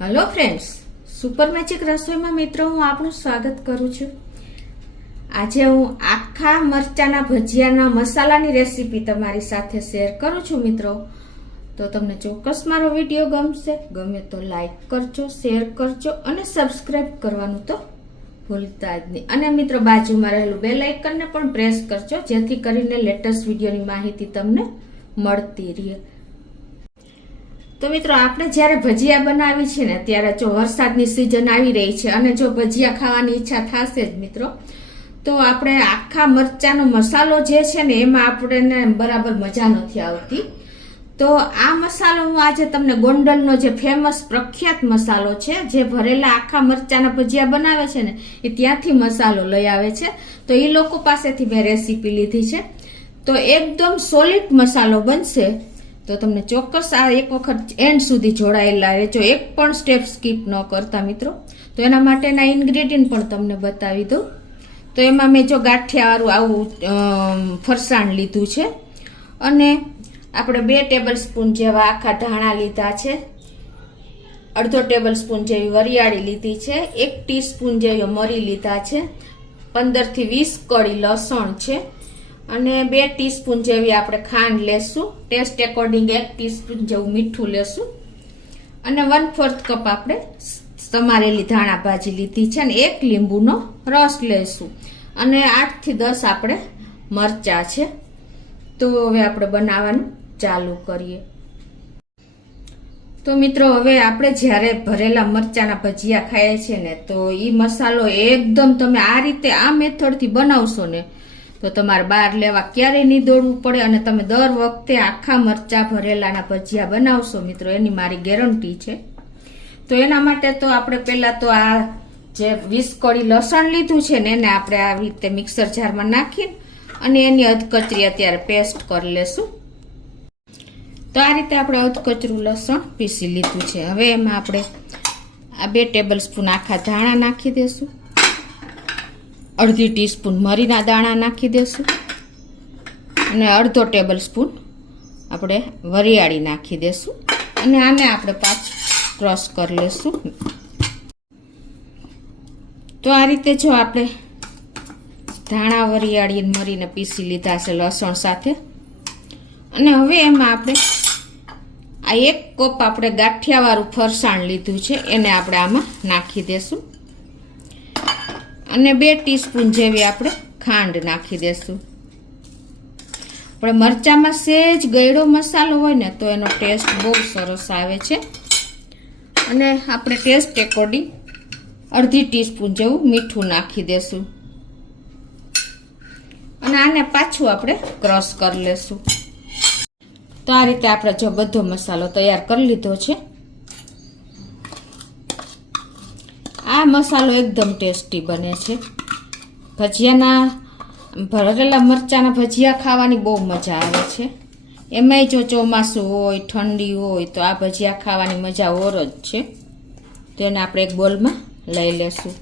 Hello friends, super magic રસોઈમાં મિત્રો હું આપનું સ્વાગત કરું છું। આજે હું આખા મરચાના ભજીયાના મસાલાની રેસીપી તમારી સાથે શેર કરું છું મિત્રો। તો તમને ચોક્કસ મારો વિડીયો ગમશે, ગમે તો લાઈક કરજો, શેર કરજો અને સબસ્ક્રાઇબ કરવાનું તો ભૂલતા જ નહીં। અને મિત્રો બાજુમાં રહેલું બેલ આઇકનને પણ પ્રેસ કરજો, જેથી કરીને લેટેસ્ટ વિડીયોની માહિતી તમને મળતી રહે। તો મિત્રો આપણે જ્યારે ભજીયા બનાવી છે ને ત્યારે જો વરસાદની સિઝન આવી રહી છે અને જો ભજીયા ખાવાની ઈચ્છા થશે જ મિત્રો, તો આપણે આખા મરચાનો મસાલો જે છે ને એમાં આપણને બરાબર મજા નથી આવતી। તો આ મસાલો હું આજે તમને ગોંડલનો જે ફેમસ પ્રખ્યાત મસાલો છે, જે ભરેલા આખા મરચાના ભજીયા બનાવે છે ને એ ત્યાંથી મસાલો લઈ આવે છે। તો એ લોકો પાસેથી મેં રેસીપી લીધી છે, તો એકદમ સોલિડ મસાલો બનશે। તો તમને ચોક્કસ આ એક વખત એન્ડ સુધી જોડાયેલા રહેજો, એક પણ સ્ટેપ સ્કીપ ન કરતા મિત્રો। તો એના માટેના ઇન્ગ્રેડિયન્ટ પણ તમને બતાવી દઉં। તો એમાં મેં જો ગાંઠિયાવાળું આવું ફરસાણ લીધું છે, અને આપણે 2 ટેબલ સ્પૂન જેવા આખા ધાણા લીધા છે, અડધો ટેબલ સ્પૂન જેવી વરિયાળી લીધી છે, 1 ટીસ્પૂન જેવી મરી લીધા છે, 15 થી 20 કળી લસણ છે, અને 2 ટીસ્પૂન જેવી આપણે ખાંડ લેશું, ટેસ્ટ એકોર્ડિંગ 1 ટીસ્પૂન જેવું મીઠું લેશું, અને 1/4 કપ આપણે સમારેલી ધાણા ભાજી લીધી છે, અને 1 લીંબુનો રસ લેશું, અને 8 થી 10 આપણે મરચા છે। તો હવે આપણે બનાવવાનું ચાલુ કરીએ। તો મિત્રો હવે આપણે જ્યારે ભરેલા મરચાના ભજીયા ખાઈએ છીએ ને, તો એ મસાલો એકદમ તમે આ રીતે આ મેથડથી બનાવશો ને તો તમારે બહાર લેવા ક્યારેય નહીં દોડવું પડે, અને તમે દર વખતે આખા મરચા ભરેલાના ભજીયા બનાવશો મિત્રો, એની મારી ગેરંટી છે। તો એના માટે તો આપણે પહેલા તો આ જે 20 કળી લસણ લીધું છે ને એને આપણે આવી રીતે મિક્સર જારમાં નાખીને અને એની અધકચરી અત્યારે પેસ્ટ કરી લેશું। તો આ રીતે આપણે અધકચરું લસણ પીસી લીધું છે। હવે એમાં આપણે આ 2 ટેબલ સ્પૂન આખા ધાણા નાખી દેશું, અડધી ટીસ્પૂન મરીના દાણા નાખી દેશું, અને અડધો ટેબલ સ્પૂન આપણે વરિયાળી નાખી દેશું, અને આને આપણે પાછું ક્રશ કરી લેશું। તો આ રીતે જો આપણે ધાણા વરિયાળી મરીને પીસી લીધા છે લસણ સાથે, અને હવે એમાં આપણે આ 1 કપ આપણે ગાંઠિયાવાળું ફરસાણ લીધું છે એને આપણે આમાં નાખી દેશું, અને 2 ટીસ્પૂન જેવી આપણે ખાંડ નાખી દેશું। આપણે મરચામાં સેજ ગળ્યો મસાલો હોય ને તો એનો ટેસ્ટ બહુ સરસ આવે છે, અને આપણે ટેસ્ટ એકોર્ડિંગ અડધી ટીસ્પૂન જેવું મીઠું નાખી દેશું, અને આને પાછું આપણે ક્રશ કરી લેશું। તો આ રીતે આપણે જો બધો મસાલો તૈયાર કરી લીધો છે। આ મસાલો એકદમ ટેસ્ટી બને છે, ભજીયાના ભરેલા મરચાના ભજીયા ખાવાની બહુ મજા આવે છે। એમાંય જો ચોમાસું હોય, ઠંડી હોય તો આ ભજીયા ખાવાની મજા ઓર જ છે। તો એને આપણે એક બોલમાં લઈ લેશું।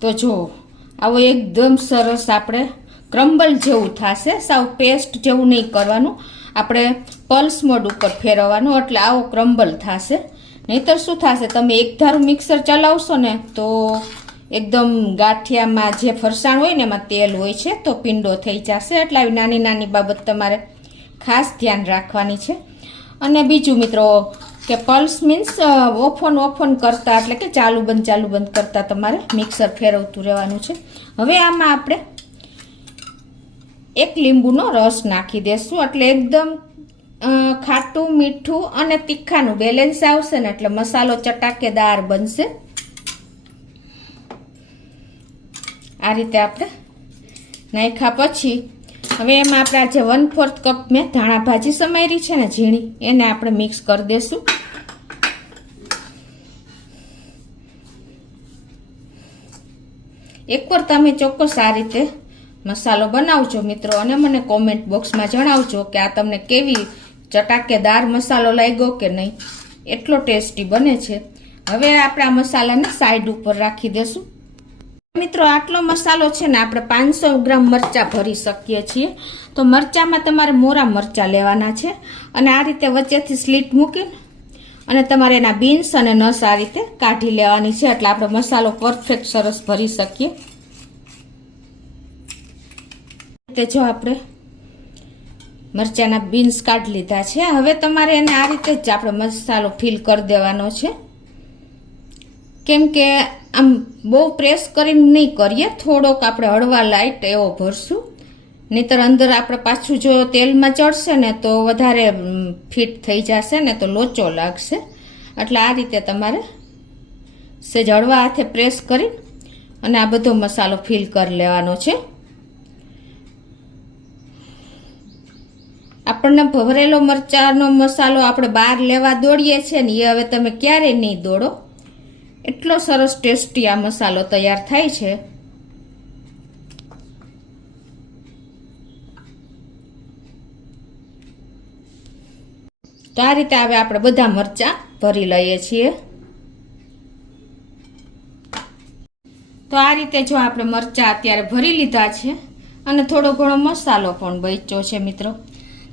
તો જો આવો એકદમ સરસ આપણે ક્રમ્બલ જેવું થશે, સાવ પેસ્ટ જેવું નહીં કરવાનું, આપણે પલ્સ મોડ ઉપર ફેરવવાનું, એટલે આવો ક્રમ્બલ થશે। નહીંતર શું થશે, તમે એક ધારું મિક્સર ચલાવશો ને તો એકદમ ગાંઠિયામાં જે ફરસાણ હોય ને એમાં તેલ હોય છે તો પીંડો થઈ જશે, એટલે આવી નાની નાની બાબત તમારે ખાસ ધ્યાન રાખવાની છે। અને બીજું મિત્રો કે પલ્સ મીન્સ ઓફન કરતા, એટલે કે ચાલુ બંધ કરતા તમારે મિક્સર ફેરવતું રહેવાનું છે। હવે આમાં આપણે 1 લીંબુનો રસ નાખી દેશું, એટલે એકદમ ખાટું મીઠું અને તીખાનું બેલેન્સ આવશે ને, એટલે મસાલો ચટાકેદાર બનશે। આ રીતે આપણે નાખ્યા પછી હવે એમાં આપણે આ જે 1/4 કપ મેં ધાણા ભાજી સમારી છે ને ઝીણી, એને આપણે મિક્સ કરી દેશું। એકવાર તમે ચોક્કસ આ રીતે મસાલો બનાવજો મિત્રો, અને મને કોમેન્ટ બોક્સમાં જણાવજો કે આ તમને કેવી ચટાકેદાર મસાલો લાગ્યો કે નહીં, એટલો ટેસ્ટી બને છે। હવે આપણે આ મસાલાને સાઈડ ઉપર રાખી દેશું। મિત્રો આટલો મસાલો છે ને આપણે 500 ગ્રામ મરચાં ભરી શકીએ છીએ. તો મરચાંમાં તમારે મોરા મરચાં લેવાના છે અને આ રીતે વચ્ચેથી સ્લીટ મૂકીને અને તમારે એના બીન્સ અને નસ આ રીતે કાઢી લેવાની છે, એટલે આપણે મસાલો પરફેક્ટ સરસ ભરી શકીએ. તે જો આપણે મરચાંના બીન્સ કાઢી લીધા છે. હવે તમારે એને આ રીતે જ આપણે મસાલો ફિલ કરી દેવાનો છે, કેમ કે આમ બહુ પ્રેસ કરીને નહીં કરીએ, થોડોક આપણે હળવા લાઈટ એવો ભરશું, નહીતર અંદર આપણે પાછું જો તેલમાં ચડશે ને તો વધારે ફિટ થઈ જશે ને તો લોચો લાગશે. એટલે આ રીતે તમારે સેજ હળવા હાથે પ્રેસ કરી અને આ બધો મસાલો ફિલ કરી લેવાનો છે. આપણને ભરેલો મરચાંનો મસાલો આપણે બહાર લેવા દોડીએ છીએ ને, એ હવે તમે ક્યારેય નહીં દોડો. એટલો સરસ ટેસ્ટી આ મસાલો તૈયાર થાય છે. તો આ રીતે હવે આપણે બધા મરચાં ભરી લઈએ છીએ. તો આ રીતે જો આપણે મરચાં અત્યારે ભરી લીધા છે અને થોડો ઘણો મસાલો પણ બચ્યો છે. મિત્રો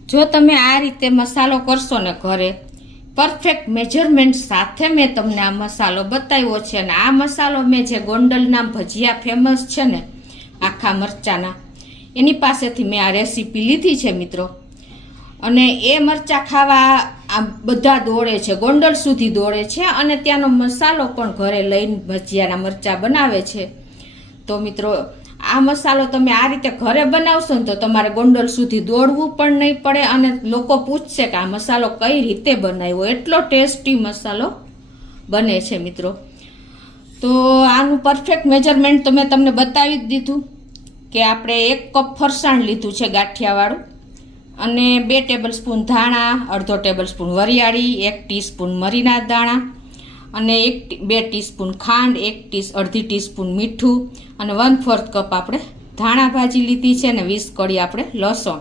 જો તમે આ રીતે મસાલો કરશો ને ઘરે પરફેક્ટ મેજરમેન્ટ સાથે મેં તમને આ મસાલો બતાવ્યો છે, અને આ મસાલો મેં જે ગોંડલના ભજીયા ફેમસ છે ને આખા મરચાંના, એની પાસેથી મેં આ રેસીપી લીધી છે મિત્રો. અને એ મરચાં ખાવા આ બધા દોડે છે, ગોંડલ સુધી દોડે છે, અને ત્યાંનો મસાલો પણ ઘરે લઈને ભજીયાના મરચાં બનાવે છે. તો મિત્રો આ મસાલો તમે આ રીતે ઘરે બનાવશો ને તો તમારે ગોંડલ સુધી દોડવું પણ નહીં પડે, અને લોકો પૂછશે કે આ મસાલો કઈ રીતે બનાવ્યો. એટલો ટેસ્ટી મસાલો બને છે મિત્રો. તો આનું પરફેક્ટ મેજરમેન્ટ તો મેં તમને બતાવી જ દીધું કે આપણે 1 કપ ફરસાણ લીધું છે ગાંઠિયાવાળું, અને 2 ટેબલ સ્પૂન ધાણા, અડધો ટેબલ સ્પૂન વરિયાળી, 1 ટીસ્પૂન મરીના દાણા, અને 2 ટીસ્પૂન ખાંડ, અડધી ટીસ્પૂન મીઠું, અને 1/4 કપ આપણે ધાણા ભાજી લીધી છે, અને 20 કળી આપણે લસણ.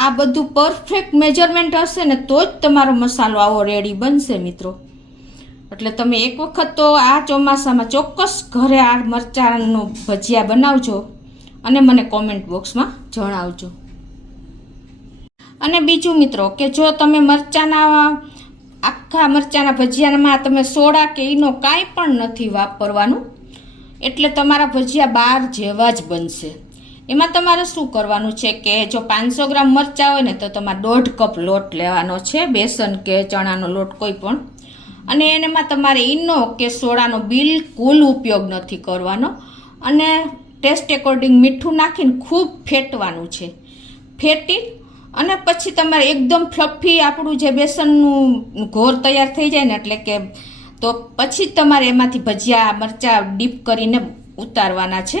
આ બધું પરફેક્ટ મેજરમેન્ટ હશે ને તો જ તમારો મસાલો આવો રેડી બનશે મિત્રો. એટલે તમે એક વખત તો આ ચોમાસામાં ચોક્કસ ઘરે આ મરચાંનો ભજીયા બનાવજો અને મને કોમેન્ટ બોક્સમાં જણાવજો. અને બીજું મિત્રો કે જો તમે આખા મરચાંના ભજીયામાં તમે સોડા કે ઈનો કાંઈ પણ નથી વાપરવાનું, એટલે તમારા ભજીયા બાર જેવા જ બનશે. એમાં તમારે શું કરવાનું છે કે જો 500 ગ્રામ મરચાં હોય ને તો તમારે 1.5 કપ લોટ લેવાનો છે, બેસન કે ચણાનો લોટ કોઈ પણ, અને એમાં તમારે ઈનો કે સોડાનો બિલકુલ ઉપયોગ નથી કરવાનો, અને ટેસ્ટ એકોર્ડિંગ મીઠું નાખીને ખૂબ ફેટવાનું છે. ફેટી અને પછી તમારે એકદમ ફ્લફી આપણું જે બેસનનું ઘોર તૈયાર થઈ જાય ને, એટલે કે તો પછી જ તમારે એમાંથી ભજીયા મરચાં ડીપ કરીને ઉતારવાના છે.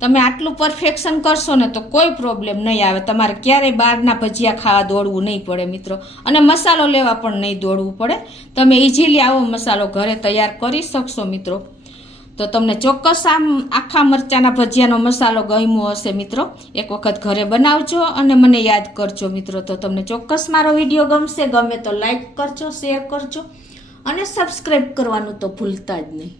તમે આટલું પરફેક્શન કરશો ને તો કોઈ પ્રોબ્લેમ નહીં આવે, તમારે ક્યારેય બહારના ભજીયા ખાવા દોડવું નહીં પડે મિત્રો, અને મસાલો લેવા પણ નહીં દોડવું પડે. તમે ઇઝીલી આવો મસાલો ઘરે તૈયાર કરી શકશો મિત્રો. તો તમને ચોક્કસ આમ આખા મરચાંના ભજીયાનો મસાલો ગમ્યો હશે મિત્રો. એક વખત ઘરે બનાવજો અને મને યાદ કરજો મિત્રો. તો તમને ચોક્કસ મારો વિડીયો ગમશે. ગમે તો લાઈક કરજો, શેર કરજો અને સબસ્ક્રાઈબ કરવાનું તો ભૂલતા જ નહીં.